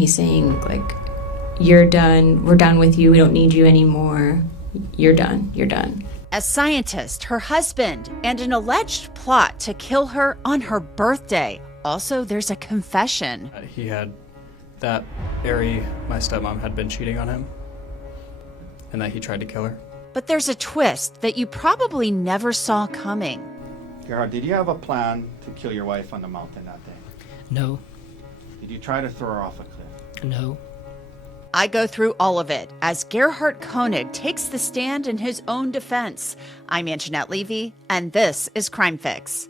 he's saying, like, you're done, we're done with you, we don't need you anymore, you're done, you're done. A scientist, her husband, and an alleged plot to kill her on her birthday. Also, there's a confession. He had that Ari, my stepmom, had been cheating on him, and that he tried to kill her. But there's a twist that you probably never saw coming. Gerhard, did you have a plan to kill your wife on the mountain that day? No. Did you try to throw her off a cliff? No. I go through all of it as Gerhard Koenig takes the stand in his own defense. I'm Anjanette Levy, and this is Crime Fix.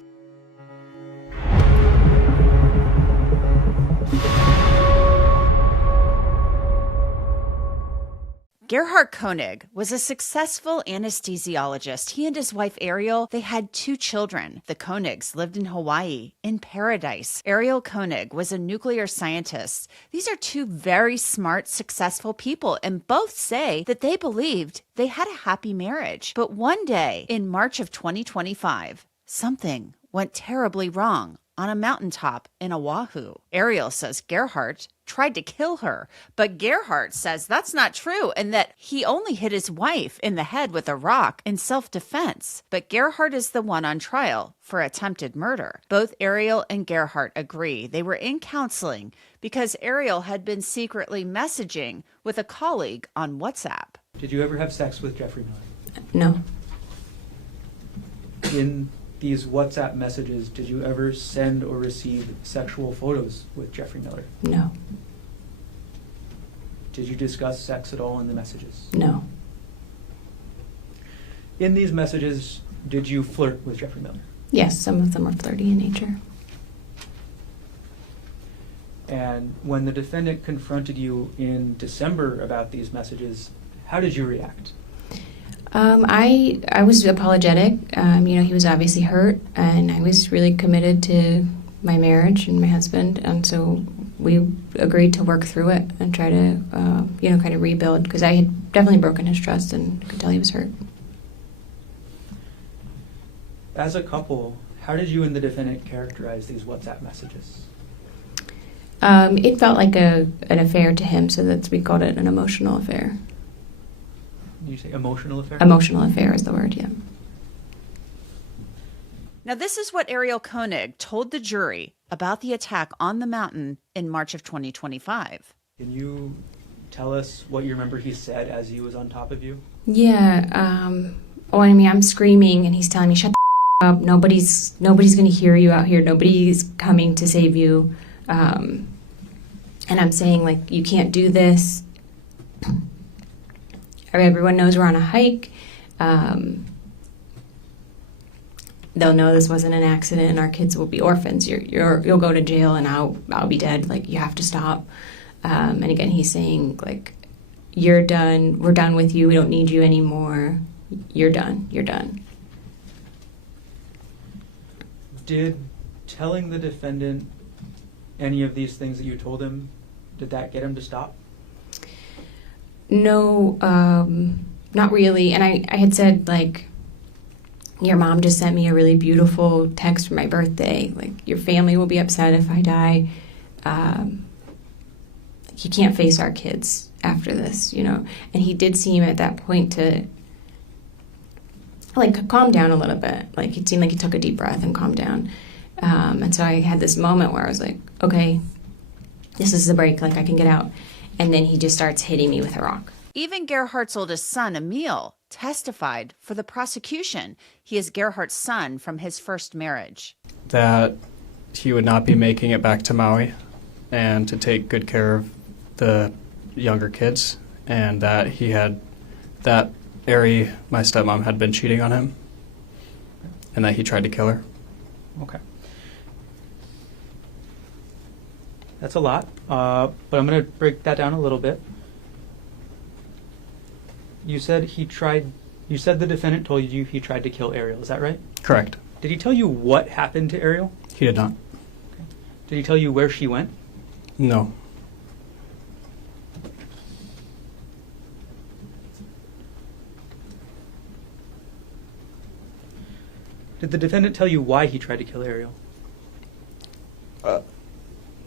Gerhard Koenig was a successful anesthesiologist. He and his wife Ariel, they had 2 children. The Koenigs lived in Hawaii, in paradise. Ariel Koenig was a nuclear scientist. These are 2 very smart, successful people, and both say that they believed they had a happy marriage. But one day, in March of 2025, something went terribly wrong on a mountaintop in Oahu. Ariel says Gerhard tried to kill her, but Gerhard says that's not true and that he only hit his wife in the head with a rock in self-defense. But Gerhard is the one on trial for attempted murder. Both Ariel and Gerhard agree they were in counseling because Ariel had been secretly messaging with a colleague on WhatsApp. Did you ever have sex with Jeffrey Miller? No. In these WhatsApp messages, did you ever send or receive sexual photos with Jeffrey Miller? No. Did you discuss sex at all in the messages? No. In these messages, did you flirt with Jeffrey Miller? Yes, some of them are flirty in nature. And when the defendant confronted you in December about these messages, how did you react? I was apologetic. He was obviously hurt, and I was really committed to my marriage and my husband, and so we agreed to work through it and try to, kind of rebuild, because I had definitely broken his trust and could tell he was hurt. As a couple, how did you and the defendant characterize these WhatsApp messages? It felt like an affair to him, so we called it an emotional affair. Did you say emotional affair? Emotional affair is the word, yeah. Now, this is what Ariel Koenig told the jury about the attack on the mountain in March of 2025. Can you tell us what you remember he said as he was on top of you? Yeah. I'm screaming, and he's telling me, shut the up. Nobody's going to hear you out here. Nobody's coming to save you. And I'm saying, like, you can't do this. Everyone knows we're on a hike. They'll know this wasn't an accident, and our kids will be orphans. You'll go to jail, and I'll be dead. Like, you have to stop. And again, he's saying, like, you're done. We're done with you. We don't need you anymore. You're done. You're done. Did telling the defendant any of these things that you told him, did that get him to stop? No, not really. And I had said, like, your mom just sent me a really beautiful text for my birthday. Like, your family will be upset if I die. You can't face our kids after this, And he did seem at that point to, like, calm down a little bit. Like, it seemed like he took a deep breath and calmed down. And so I had this moment where I was like, okay, this is the break. Like, I can get out. And then he just starts hitting me with a rock. Even Gerhard's oldest son, Emil, testified for the prosecution. He is Gerhard's son from his first marriage. That he would not be making it back to Maui and to take good care of the younger kids, and that that Ari, my stepmom, had been cheating on him, and that he tried to kill her. Okay. That's a lot, but I'm going to break that down a little bit. You said the defendant told you he tried to kill Ariel. Is that right? Correct. Did he tell you what happened to Ariel? He did not. Okay. Did he tell you where she went? No. Did the defendant tell you why he tried to kill Ariel?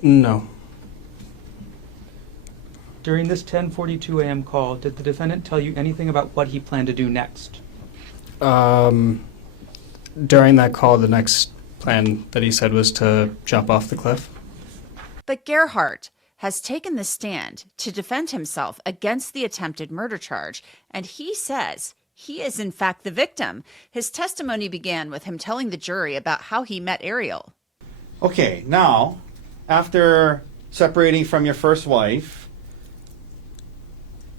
No. During this 10:42 a.m. call, did the defendant tell you anything about what he planned to do next? During that call, the next plan that he said was to jump off the cliff. But Gerhardt has taken the stand to defend himself against the attempted murder charge, and he says he is in fact the victim. His testimony began with him telling the jury about how he met Ariel. Okay, now, after separating from your first wife,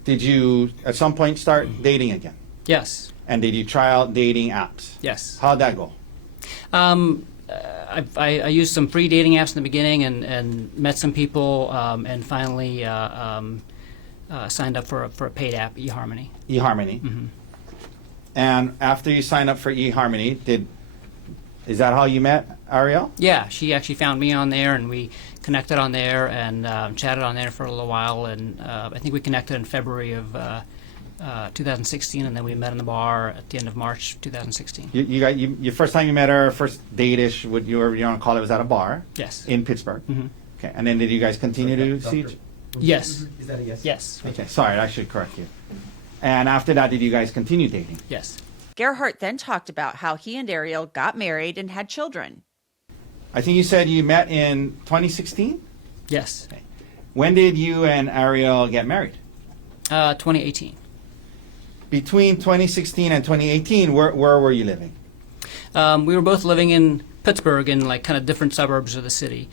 did you at some point start dating again? Yes. And did you try out dating apps? Yes. How'd that go? I used some free dating apps in the beginning and met some people and finally signed up for a paid app, eHarmony. eHarmony. Mm-hmm. And after you signed up for eHarmony, is that how you met Ariel? Yeah, she actually found me on there, and we connected on there and chatted on there for a little while. And I think we connected in February of 2016, and then we met in the bar at the end of March 2016. Your first time you met her, first date-ish, what you want to call it, was at a bar? Yes. In Pittsburgh? Mm-hmm. Okay, and then did you guys continue to see each? Yes. Is that a yes? Yes. Okay, sorry, I should correct you. And after that, did you guys continue dating? Yes. Gerhardt then talked about how he and Ariel got married and had children. I think you said you met in 2016? Yes. Okay. When did you and Ariel get married? 2018. Between 2016 and 2018, where were you living? We were both living in Pittsburgh in like kind of different suburbs of the city.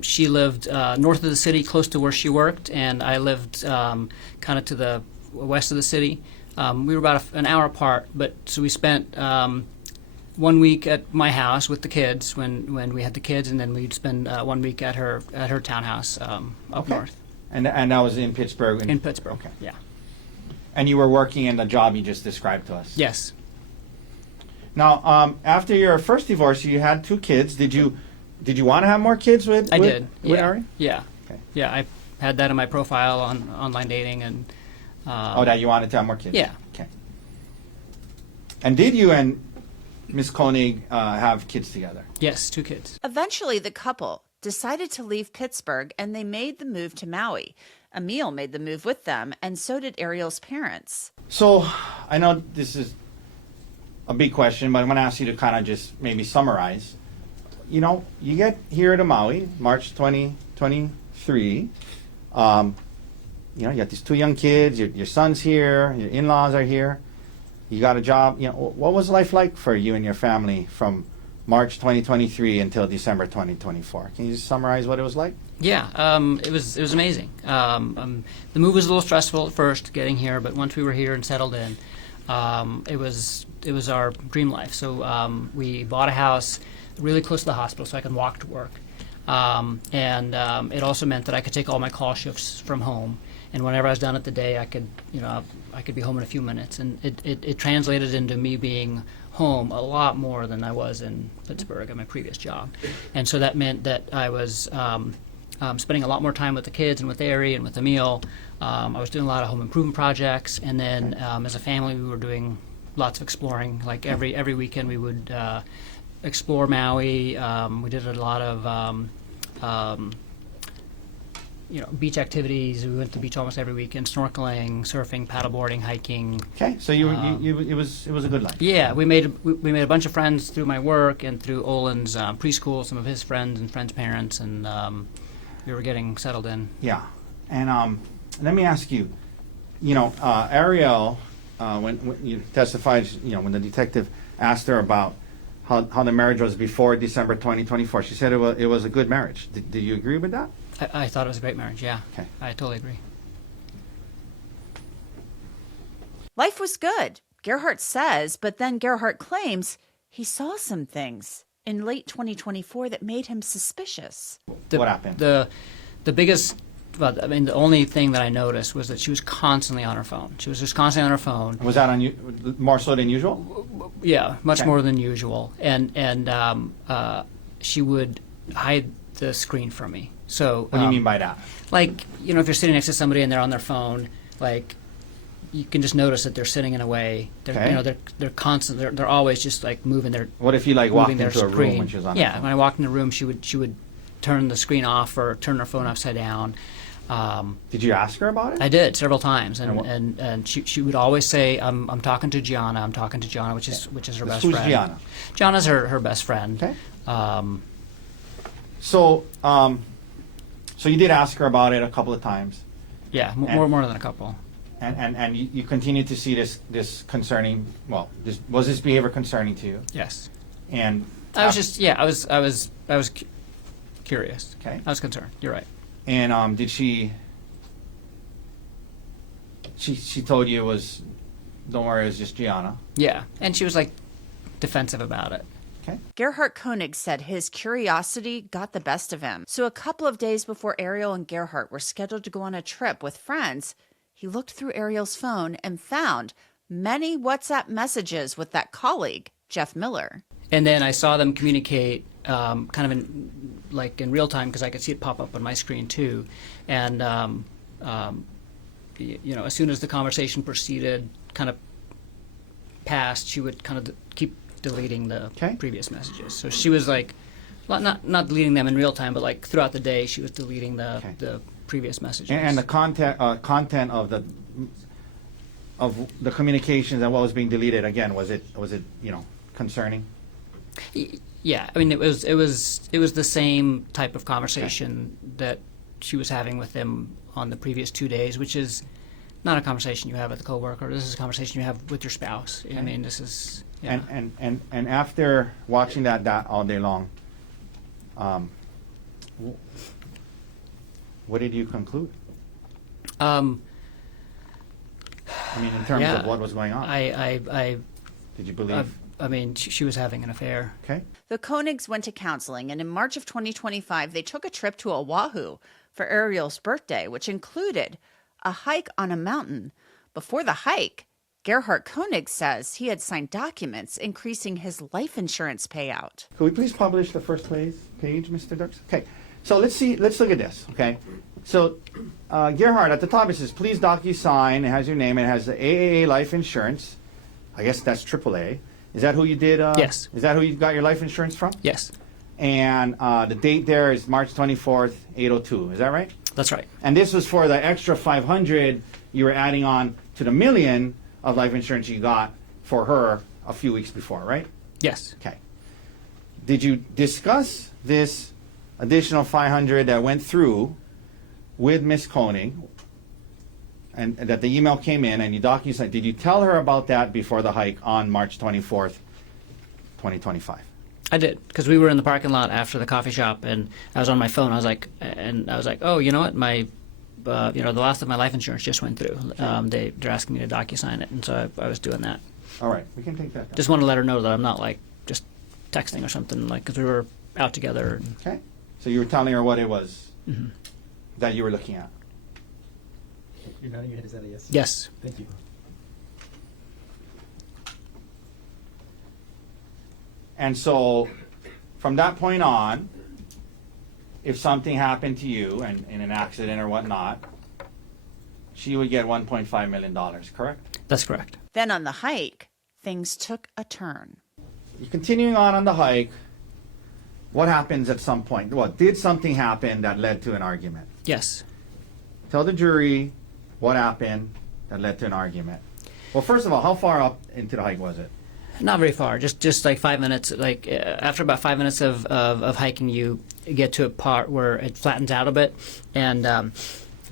She lived north of the city, close to where she worked, and I lived kind of to the west of the city. We were about an hour apart, but so we spent 1 week at my house with the kids when we had the kids, and then we'd spend 1 week at her townhouse up north. And that was in Pittsburgh? In Pittsburgh. Okay. Yeah. And you were working in the job you just described to us? Yes. Now, after your first divorce, you had 2 kids. Did you want to have more kids with? I did. With Yeah. Ari? Yeah. Okay. Yeah. I had that in my profile on online dating and. That you wanted to have more kids? Yeah. Okay. And did you and Miss Koenig have kids together? Yes, 2 kids. Eventually, the couple decided to leave Pittsburgh and they made the move to Maui. Emil made the move with them, and so did Ariel's parents. So, I know this is a big question, but I'm going to ask you to kind of just maybe summarize. You know, you get here to Maui, March 2023. You know, you got these 2 young kids, your son's here, your in-laws are here. You got a job. You know, what was life like for you and your family from March 2023 until December 2024? Can you just summarize what it was like? Yeah, it was amazing. The move was a little stressful at first, getting here, but once we were here and settled in, it was our dream life. So we bought a house really close to the hospital, so I could walk to work, and it also meant that I could take all my call shifts from home. And whenever I was done at the day, I could be home in a few minutes, and it translated into me being home a lot more than I was in Pittsburgh at my previous job, and so that meant that I was spending a lot more time with the kids and with Ari and with Emil. I was doing a lot of home improvement projects, and then as a family, we were doing lots of exploring. Like every weekend, we would explore Maui. We did a lot of beach activities. We went to the beach almost every weekend, snorkeling, surfing, paddleboarding, hiking. Okay, so it was a good life. Yeah, we made a bunch of friends through my work and through Olin's preschool, some of his friends and friends' parents, and we were getting settled in. Yeah, and let me ask you, Ariel, when you testified, when the detective asked her about how the marriage was before December 2024, she said it was a good marriage. Did you agree with that? I thought it was a great marriage, yeah. Okay. I totally agree. Life was good, Gerhardt says, but then Gerhardt claims he saw some things in late 2024 that made him suspicious. What happened? The biggest, the only thing that I noticed was that she was constantly on her phone. She was just constantly on her phone. Was that more so than usual? Yeah, much Okay. more than usual. And she would hide the screen from me. So What do you mean by that? Like, if you're sitting next to somebody and they're on their phone, like, you can just notice that they're sitting in a way. Okay. They're constant. They're always just like moving their. What if you walked moving their into a room screen. when she was on her Yeah, phone? when I walked in the room, she would turn the screen off or turn her phone upside down. Did you ask her about it? I did several times, And what- and she would always say, "I'm talking to Gianna. I'm talking to Gianna," which is her best Who's friend. Gianna? Gianna's her best friend. Okay. Um, So, so you did ask her about it a couple of times, yeah, And- more than a couple. and you continue to see this concerning. Well, was this behavior concerning to you? Yes, And I was just I was curious. Okay. I was concerned. You're right. And did she told you it was, don't worry, it was just Gianna. Yeah, and she was like defensive about it. Okay. Gerhard Koenig said his curiosity got the best of him. So a couple of days before Ariel and Gerhard were scheduled to go on a trip with friends, he looked through Ariel's phone and found many WhatsApp messages with that colleague, Jeff Miller. And then I saw them communicate kind of in real time because I could see it pop up on my screen too. And as soon as the conversation proceeded, kind of passed, she would kind of keep deleting the Okay. previous messages. So she was like, not deleting them in real time, but like throughout the day, she was deleting the previous messages. And the content of the communications and what was being deleted, again, was it concerning? Yeah, I mean, it was the same type of conversation that she was having with them on the previous 2 days, which is not a conversation you have with a coworker. This is a conversation you have with your spouse. I mean, this is yeah. And after watching that all day long, what did you conclude? I mean, in terms Yeah. of what was going on, I did you believe? I mean, she was having an affair. Okay. The Koenigs went to counseling, and in March of 2025, they took a trip to Oahu for Ariel's birthday, which included a hike on a mountain. Before the hike, Gerhard Koenig says he had signed documents increasing his life insurance payout. Could we please publish the first page, Mr. Dirks? Okay. So let's look at this. Okay. So Gerhard, at the top it says, please DocuSign. It has your name. It has the AAA life insurance. I guess that's AAA. Is that who you did? Yes. Is that who you got your life insurance from? Yes, And the date there is March 24th, 802. Is that right? that's right. And this was for the extra 500 you were adding on to the million of life insurance you got for her a few weeks before, right? Yes. Okay. Did you discuss this additional 500 that went through with Miss Koenig, and that the email came in and you DocuSign? Did you tell her about that before the hike on March 24th, 2025? I did, because we were in the parking lot after the coffee shop, and I was on my phone. I was like, oh, you know what, my, the last of my life insurance just went through. They're asking me to DocuSign it, and so I was doing that. All right, we can take that down. Just want to let her know that I'm not like just texting or something, like because we were out together. And, Okay. So you were telling her what it was that you were looking at. You're nodding your head. Is that a yes? yes. Thank you. And so, from that point on, if something happened to you and in an accident or whatnot, she would get $1.5 million, correct? That's correct. Then on the hike, things took a turn. Continuing on the hike, what happens at some point? What did something happen that led to an argument? Yes. Tell the jury what happened that led to an argument. Well, first of all, how far up into the hike was it? Not very far, just like 5 minutes. Like after about 5 minutes of hiking, you get to a part where it flattens out a bit, and the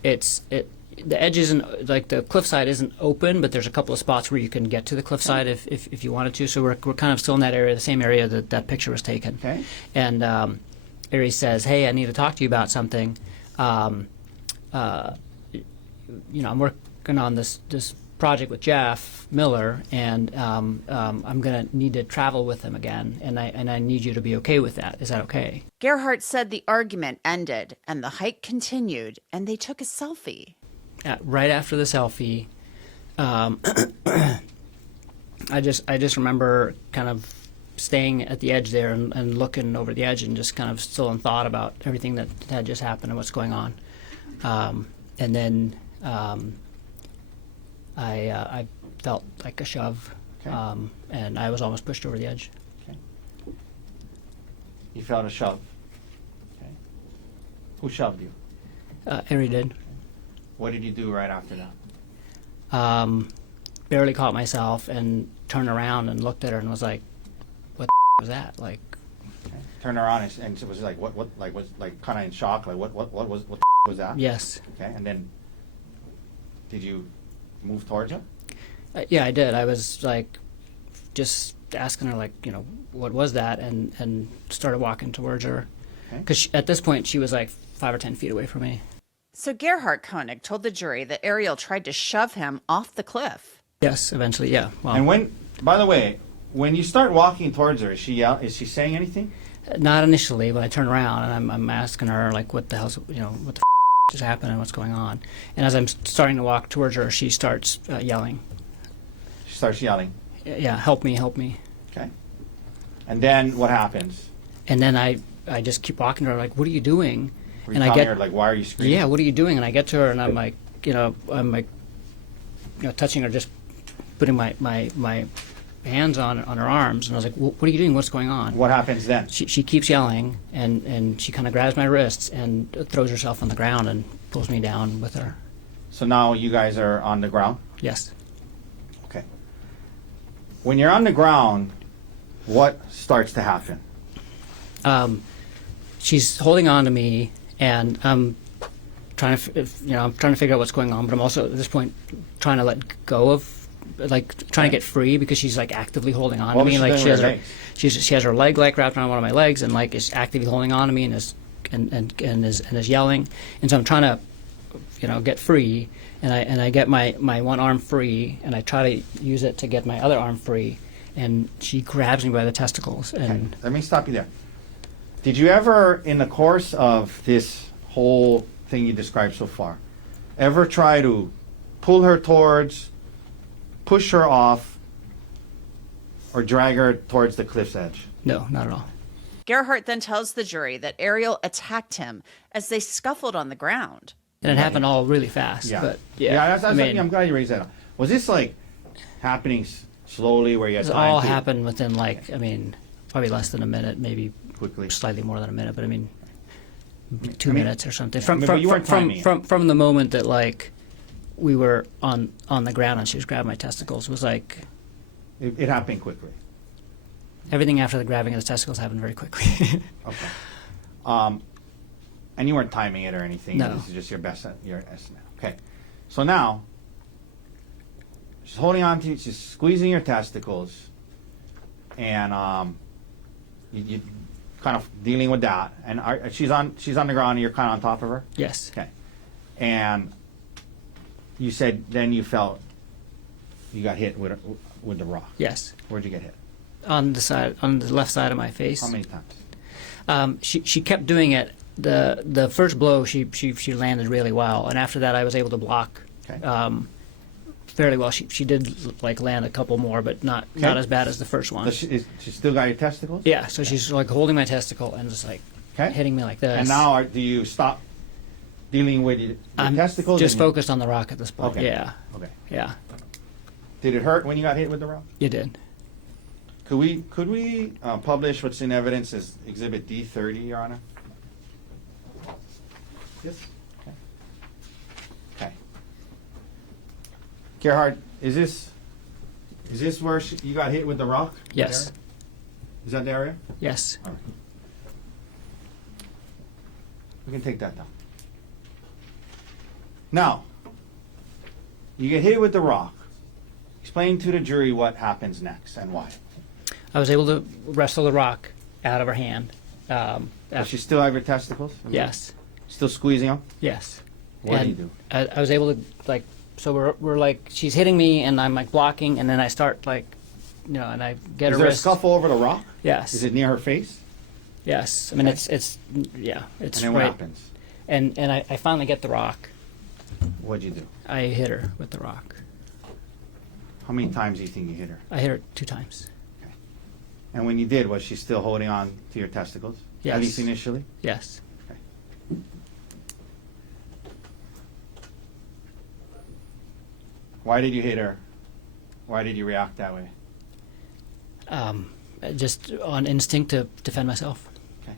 edge isn't, like the cliffside isn't open, but there's a couple of spots where you can get to the cliffside if you wanted to. So we're kind of still in that area, the same area that picture was taken. Okay. And Ari says, "Hey, I need to talk to you about something. I'm working on this project with Jeff Miller, and I'm going to need to travel with him again, and I need you to be okay with that. Is that okay?" Gerhard said the argument ended and the hike continued, and they took a selfie. Right after the selfie, I just remember kind of staying at the edge there and looking over the edge and just kind of still in thought about everything that had just happened and what's going on. And then I felt like a shove, Okay. and I was almost pushed over the edge. Okay. You felt a shove. Okay. Who shoved you? Ari did. What did you do right after that? Barely caught myself and turned around and looked at her and was like, "What the was that?" Like, Okay. Turned around and it was like, what, like, was like kind of in shock, like, what was that? yes, Okay, and then did you move towards her? yeah, I did. I was like, just asking her like, what was that, and started walking towards her, Okay. because at this point she was like 5 or 10 feet away from me. So Gerhard Koenig told the jury that Ariel tried to shove him off the cliff. Yes, eventually, yeah. Well, And when, by the way, when you start walking towards her, is she saying anything? not initially, but I turned around and I'm asking her like, what the hell's, what the is happening, what's going on? And as I'm starting to walk towards her, she starts yelling, She starts yelling. "Yeah, help me, help me!" Okay. And then what happens? And then I just keep walking to her like, "What are you doing?" Were you And I telling get, her, like, why are you screaming? "Yeah, what are you doing?" And I get to her and I'm like, touching her, just putting my hands on her arms, and I was like, "What are you doing? What's going on?" What happens then? She keeps yelling, and she kind of grabs my wrists and throws herself on the ground and pulls me down with her. So now you guys are on the ground? Yes. Okay. When you're on the ground, what starts to happen? She's holding on to me, and I'm trying to, I'm trying to figure out what's going on, but I'm also at this point trying to let go of, like, trying to get free, because she's like actively holding on What to was me. she Like doing she with has her her, legs? she has her leg like wrapped around one of my legs, and like is actively holding on to me and is yelling, and so I'm trying to, get free, and I get my one arm free, and I try to use it to get my other arm free, and she grabs me by the testicles, and Let me stop you there. Did you ever, in the course of this whole thing you described so far, ever try to pull her towards, push her off, or drag her towards the cliff's edge? no, not at all. Gerhard then tells the jury that Ariel attacked him as they scuffled on the ground. And it happened all really fast. Yeah. But yeah, I'm glad you raised that up. Was this like happening slowly where you had it time all to happened within probably less than a minute, maybe quickly? slightly more than a minute, but 2 I mean, minutes or something. but you weren't timing it. From the moment that like we were on the ground and she was grabbing my testicles was like It happened quickly. everything after the grabbing of the testicles happened very quickly. Okay. And you weren't timing it or anything. No. This is just your estimate. Okay. So now she's holding on to you. She's squeezing your testicles, and you kind of dealing with that. And she's on the ground, and you're kind of on top of her. Yes. Okay. And you said then you felt you got hit with the rock. Yes. Where'd you get hit? On the left side of my face. How many times? She kept doing it. The first blow she landed really well, and after that I was able to block Okay. fairly well. She did like land a couple more, but not Okay. as bad as the first one. So she still got your testicles? Yeah, so she's like holding my testicle and just like Okay. hitting me like this. And now do you stop dealing with your I'm testicles? just and you- focused on the rock at this point. Okay. Yeah, Okay. yeah, Did it hurt when you got hit with the rock? you did. Could we publish what's in evidence as Exhibit D30, Your Honor? Yes. Okay. Gerhard, is this where you got hit with the rock? Yes, That area? Is that the area? yes. All right. We can take that down. Now, you get hit with the rock. Explain to the jury what happens next and why. I was able to wrestle the rock out of her hand. Does After, she still have your testicles? yes, Still squeezing them? yes. What do you And do? I was able to like. So we're like she's hitting me and I'm like blocking, and then I start like, and I get Is her there a wrist. scuffle over the rock? Yes. Is it near her face? Yes. I mean, Okay. it's yeah, it's And then what right. happens? And I finally get the rock. What'd you do? I hit her with the rock. How many times do you think you hit her? I hit her 2 times. And when you did, was she still holding on to your testicles? Yes. At least initially? Yes. Why did you hit her? Why did you react that way? Just on instinct to defend myself. Okay.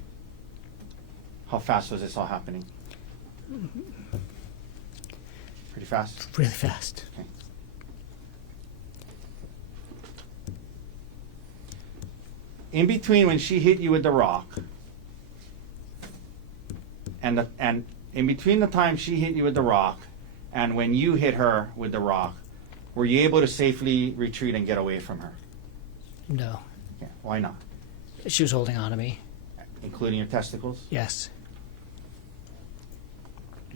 How fast was this all happening? Pretty fast? Really fast. Okay. In between when she hit you with the rock and in between the time she hit you with the rock and when you hit her with the rock, were you able to safely retreat and get away from her? No. Yeah. Why not? She was holding on to me. Including your testicles? Yes.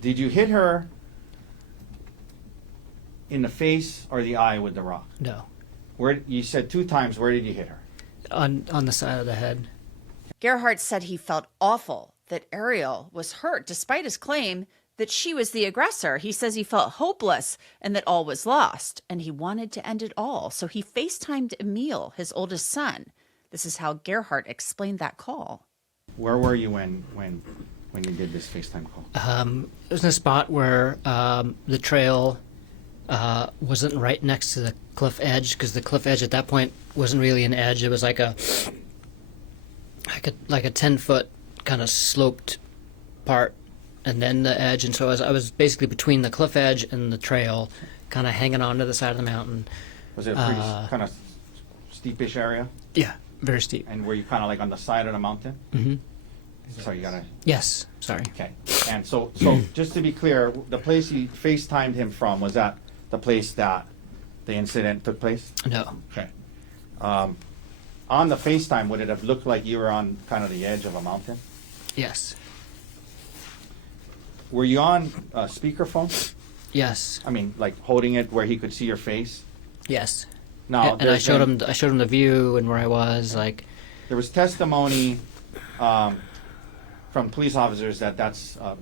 Did you hit her in the face or the eye with the rock? No. Where you said 2 times, where did you hit her? On the side of the head. Gerhardt said he felt awful that Ariel was hurt despite his claim that she was the aggressor. He says he felt hopeless and that all was lost, and he wanted to end it all. So he FaceTimed Emil, his oldest son. This is how Gerhardt explained that call. Where were you when you did this FaceTime call? It was in a spot where the trail wasn't right next to the cliff edge, because the cliff edge at that point wasn't really an edge. It was like a 10-foot kind of sloped part, and then the edge. And so I was basically between the cliff edge and the trail, kind of hanging on to the side of the mountain. Was it a pretty kind of steepish area? Yeah, very steep. And were you kind of like on the side of the mountain? Mm-hmm. So you gotta. Yes, sorry. Okay. And so just to be clear, the place you FaceTimed him from, was that the place that the incident took place? No. Okay. On the FaceTime, would it have looked like you were on kind of the edge of a mountain? Yes. Were you on speakerphone? Yes. I mean, like holding it where he could see your face? Yes. Now, And I showed him the view and where I was. Like, there was testimony from police officers that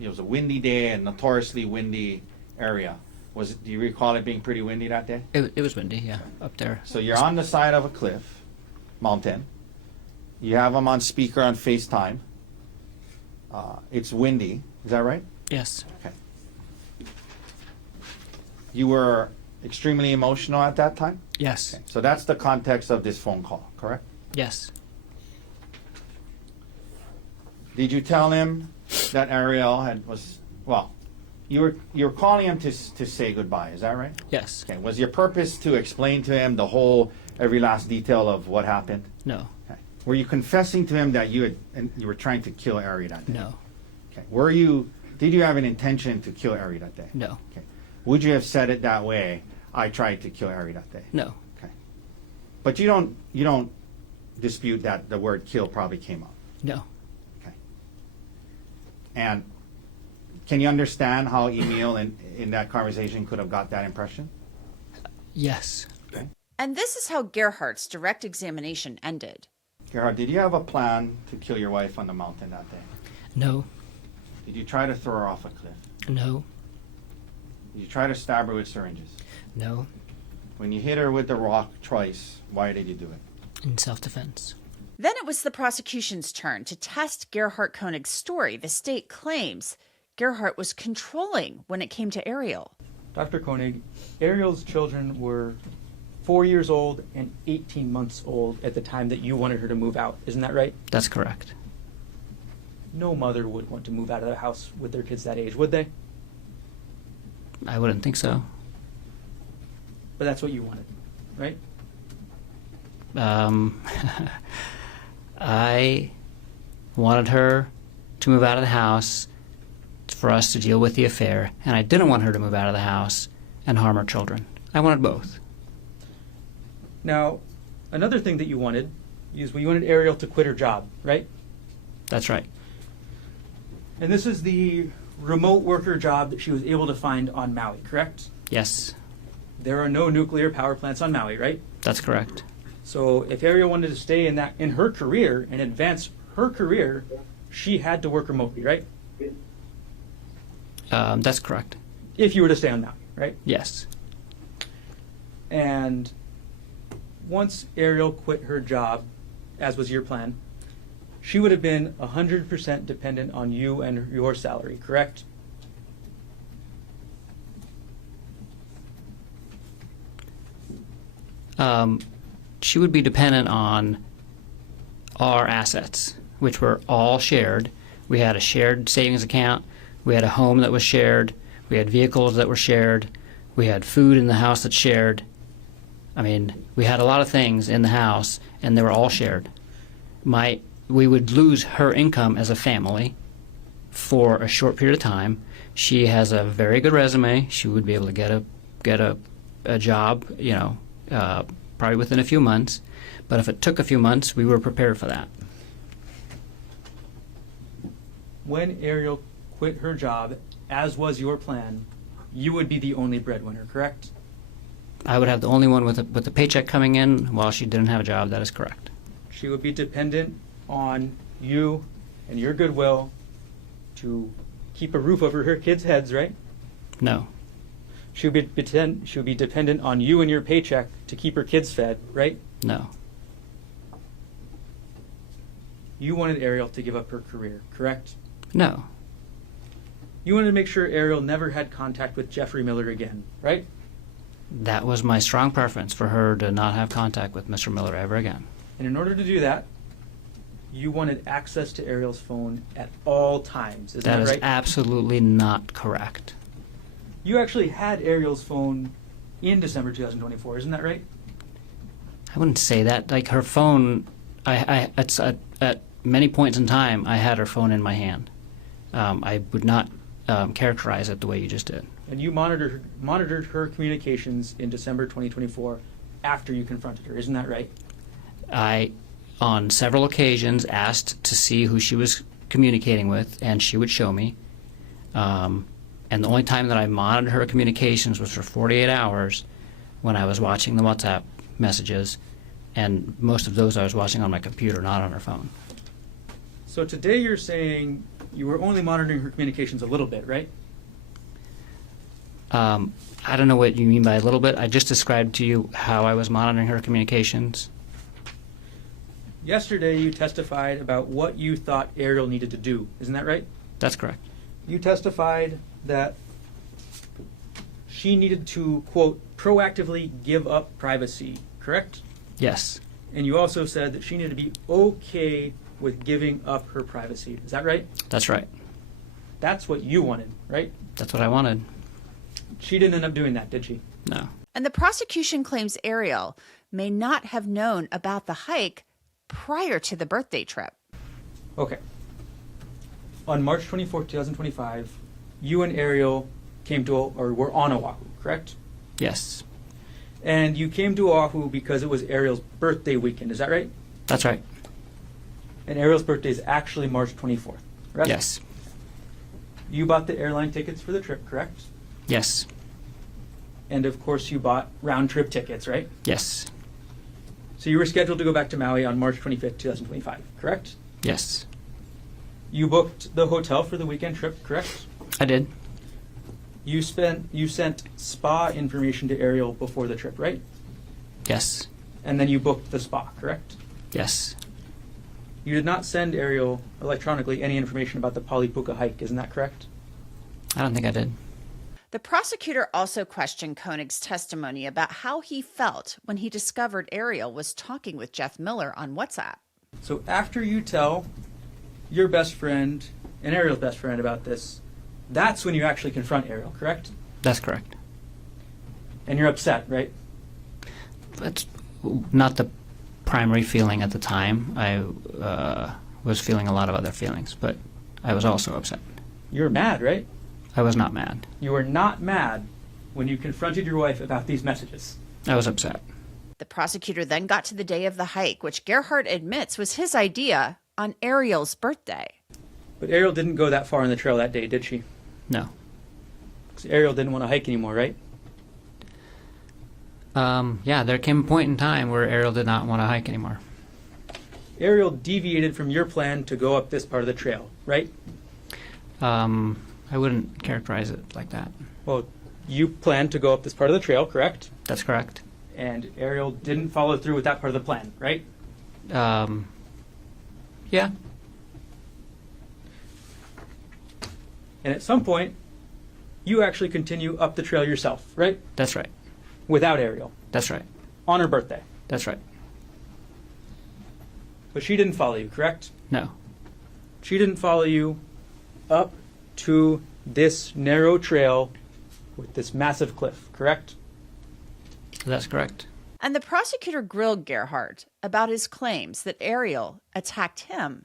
it was a windy day and notoriously windy area. Do you recall it being pretty windy that day? it was windy. Yeah, up there. So you're on the side of a cliff, mountain. You have him on speaker on FaceTime. It's windy. Is that right? Yes. Okay. You were extremely emotional at that time? Yes. Okay. So that's the context of this phone call, correct? Yes. Did you tell him that Ariel you were calling him to say goodbye, is that right? Yes. Okay. Was your purpose to explain to him every last detail of what happened? No. Okay. Were you confessing to him that you were trying to kill Ari that day? No. Okay. Did you have an intention to kill Ari that day? No. Okay. Would you have said it that way? I tried to kill Ari that day. No. Okay. But you don't dispute that the word kill probably came up. No. Okay. And can you understand how Emil in that conversation could have got that impression? Yes. Okay. And this is how Gerhardt's direct examination ended. Gerhard, did you have a plan to kill your wife on the mountain that day? No. Did you try to throw her off a cliff? No. Did you try to stab her with syringes? No. When you hit her with the rock twice, why did you do it? In self-defense. Then it was the prosecution's turn to test Gerhardt Koenig's story. The state claims Gerhardt was controlling when it came to Ariel. Dr. Koenig, Ariel's children were 4 years old and 18 months old at the time that you wanted her to move out. Isn't that right? That's correct. No mother would want to move out of the house with their kids that age, would they? I wouldn't think so. But that's what you wanted, right? I wanted her to move out of the house for us to deal with the affair, and I didn't want her to move out of the house and harm her children. I wanted both. Now, another thing that you wanted is you wanted Ariel to quit her job, right? That's right. And this is the remote worker job that she was able to find on Maui, correct? Yes, There are no nuclear power plants on Maui, right? that's correct. So if Ariel wanted to stay in her career and advance her career, she had to work remotely, right? That's correct. If you were to stay on Maui, right? Yes. And once Ariel quit her job, as was your plan, she would have been 100% dependent on you and your salary, correct? She would be dependent on our assets, which were all shared. We had a shared savings account. We had a home that was shared. We had vehicles that were shared. We had food in the house that's shared. I mean, we had a lot of things in the house, and they were all shared. We would lose her income as a family for a short period of time. She has a very good resume. She would be able to get a job, probably within a few months. But if it took a few months, we were prepared for that. When Ariel quit her job, as was your plan, you would be the only breadwinner, correct? I would have the only one with a paycheck coming in while she didn't have a job. That is correct. She would be dependent on you and your goodwill to keep a roof over her kids' heads, right? No. She would be dependent on you and your paycheck to keep her kids fed, right? No. You wanted Ariel to give up her career, correct? No. You wanted to make sure Ariel never had contact with Jeffrey Miller again, right? That was my strong preference, for her to not have contact with Mr. Miller ever again. And in order to do that, you wanted access to Ariel's phone at all times. Is that That is right? absolutely not correct. You actually had Ariel's phone in December 2024, isn't that right? I wouldn't say that. Like, her phone, at many points in time, I had her phone in my hand. I would not characterize it the way you just did. And you monitored her communications in December 2024 after you confronted her, isn't that right? I, on several occasions, asked to see who she was communicating with, and she would show me. And the only time that I monitored her communications was for 48 hours when I was watching the WhatsApp messages, and most of those I was watching on my computer, not on her phone. So today you're saying you were only monitoring her communications a little bit, right? I don't know what you mean by a little bit. I just described to you how I was monitoring her communications. Yesterday you testified about what you thought Ariel needed to do, isn't that right? That's correct. You testified that she needed to, quote, proactively give up privacy, correct? Yes. And you also said that she needed to be okay with giving up her privacy. Is that right? That's right. That's what you wanted, right? That's what I wanted. She didn't end up doing that, did she? No. And the prosecution claims Ariel may not have known about the hike prior to the birthday trip. Okay. On March 24, 2025, you and Ariel were on Oahu, correct? Yes. And you came to Oahu because it was Ariel's birthday weekend, is that right? That's right. And Ariel's birthday is actually March 24th, correct? Yes. You bought the airline tickets for the trip, correct? Yes. And of course you bought round-trip tickets, right? Yes. So you were scheduled to go back to Maui on March 25th, 2025, correct? Yes. You booked the hotel for the weekend trip, correct? I did. You sent spa information to Ariel before the trip, right? Yes. And then you booked the spa, correct? Yes. You did not send Ariel electronically any information about the Palipuka hike, isn't that correct? I don't think I did. The prosecutor also questioned Koenig's testimony about how he felt when he discovered Ariel was talking with Jeff Miller on WhatsApp. So after you tell your best friend and Ariel's best friend about this, that's when you actually confront Ariel, correct? That's correct. And you're upset, right? That's not the primary feeling at the time. I was feeling a lot of other feelings, but I was also upset. You were mad, right? I was not mad. You were not mad when you confronted your wife about these messages. I was upset. The prosecutor then got to the day of the hike, which Gerhardt admits was his idea on Ariel's birthday. But Ariel didn't go that far on the trail that day, did she? No. 'Cause Ariel didn't want to hike anymore, right? Yeah, there came a point in time where Ariel did not want to hike anymore. Ariel deviated from your plan to go up this part of the trail, right? I wouldn't characterize it like that. Well, you planned to go up this part of the trail, correct? That's correct. And Ariel didn't follow through with that part of the plan, right? Yeah. And at some point, you actually continue up the trail yourself, right? That's right. Without Ariel, That's right. on her birthday. That's right. But she didn't follow you, correct? No. She didn't follow you up to this narrow trail with this massive cliff, correct? That's correct. And the prosecutor grilled Gerhardt about his claims that Ariel attacked him.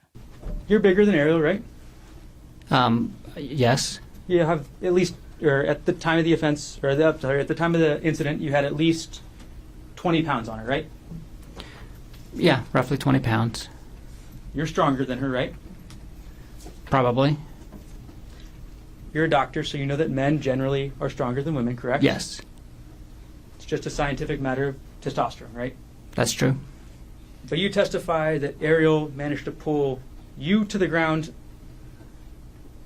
You're bigger than Ariel, right? Yes. You have at least, or at the time of the offense, or at the time of the incident, you had at least 20 pounds on her, right? Yeah, roughly 20 pounds. You're stronger than her, right? Probably. You're a doctor, so you know that men generally are stronger than women, correct? Yes, It's just a scientific matter of testosterone, right? that's true. But you testify that Ariel managed to pull you to the ground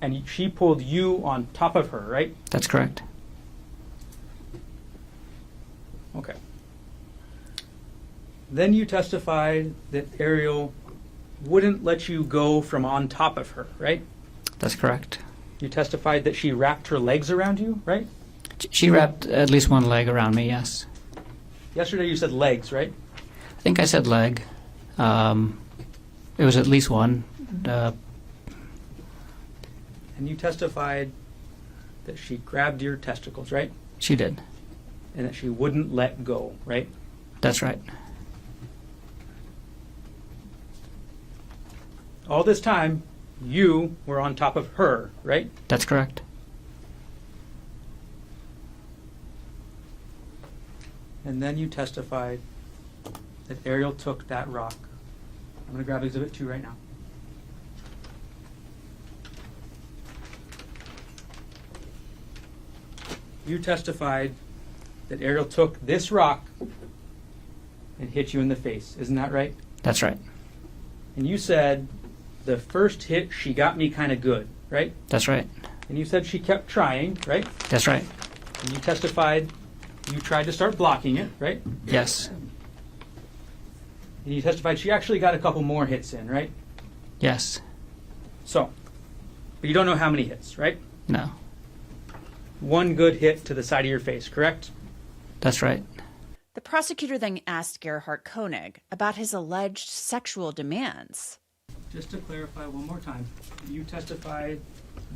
and she pulled you on top of her, right? That's correct. Okay. Then you testified that Ariel wouldn't let you go from on top of her, right? That's correct. You testified that she wrapped her legs around you, right? She wrapped at least one leg around me, yes. Yesterday you said legs, right? I think I said leg. It was at least one. And you testified that she grabbed your testicles, right? She did. And that she wouldn't let go, right? That's right. All this time, you were on top of her, right? That's correct. And then you testified that Ariel took that rock. I'm going to grab Exhibit 2 right now. You testified that Ariel took this rock and hit you in the face. Isn't that right? That's right. And you said the first hit, she got me kind of good, right? That's right. And you said she kept trying, right? That's right. And you testified you tried to start blocking it, right? Yes. And you testified she actually got a couple more hits in, right? Yes. So, but you don't know how many hits, right? No. One good hit to the side of your face, correct? That's right. The prosecutor then asked Gerhardt Koenig about his alleged sexual demands. Just to clarify one more time, you testified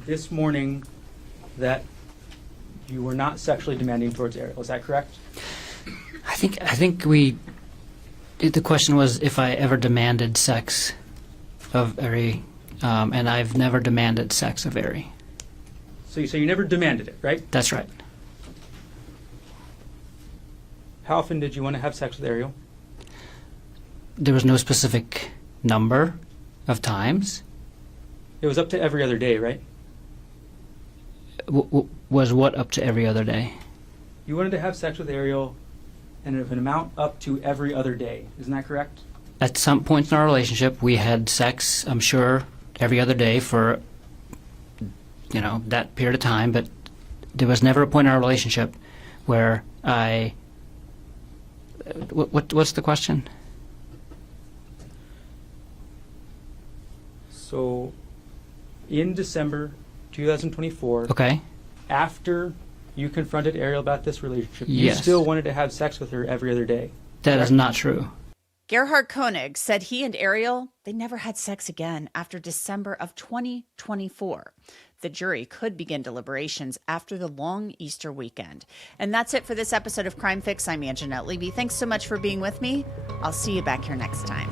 this morning that you were not sexually demanding towards Ariel. Is that correct? I think the question was if I ever demanded sex of Ari, and I've never demanded sex of Ari. So you never demanded it, right? That's right. How often did you want to have sex with Ariel? There was no specific number of times. It was up to every other day, right? Was what up to every other day? You wanted to have sex with Ariel and of an amount up to every other day. Isn't that correct? At some points in our relationship, we had sex, I'm sure, every other day for, that period of time, but there was never a point in our relationship where I... What's the question? So, in December 2024, Okay. after you confronted Ariel about this relationship, Yes. you still wanted to have sex with her every other day. That is not true. Gerhardt Koenig said he and Ariel, they never had sex again after December of 2024. The jury could begin deliberations after the long Easter weekend. And that's it for this episode of Crime Fix. I'm Anjanette Levy. Thanks so much for being with me. I'll see you back here next time.